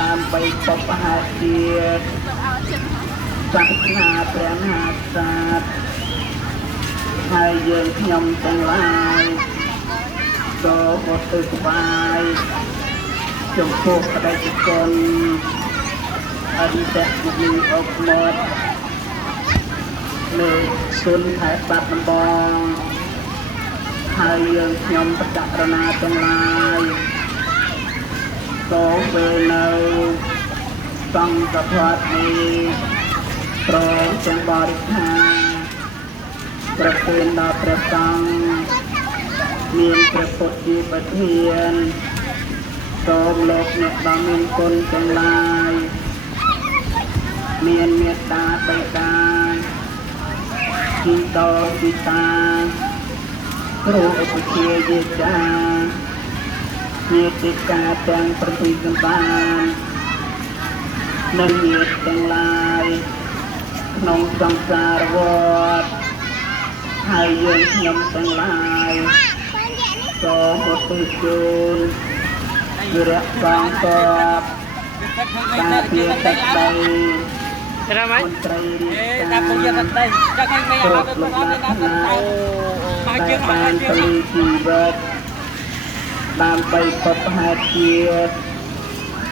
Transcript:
តាមបីបបហាជាតិសាសនាព្រះមហាក្សត្រហើយយើងខ្ញុំទាំងឡាយក៏ឧទ្ទិសថ្វាយចំពោះបដិគុណអរិយមុនីអុកមកលើគុណថែបាត់ដំបងហើយយើងខ្ញុំបច្ចរណាទាំងឡាយក៏ពេលនៅសង្ឃធម៌នេះប្រងទាំងបរិខាប្រទានដល់ព្រះសង្ឃមានព្រះពុទ្ធជាប្រធានសូមលោកអ្នកដ៏មានគុណទាំងឡាយមានមេត្តាបិតាជីតោជីតាគ្រូឧបជាយាចាញាតិកាទាំងប្រទីសម្បាននិងញាតិទាំងឡាយក្នុងសង្សារវដ្តហើយយើងខ្ញុំទាំងឡាយសូមឧទ្ទិសជូនវិរៈកងទ័ពការពារទឹកដីមន្ត្រីរាជការគ្រប់លំដាប់ថ្នាក់ដែលបានពលីជីវិតដើម្បីបបផែជាតិ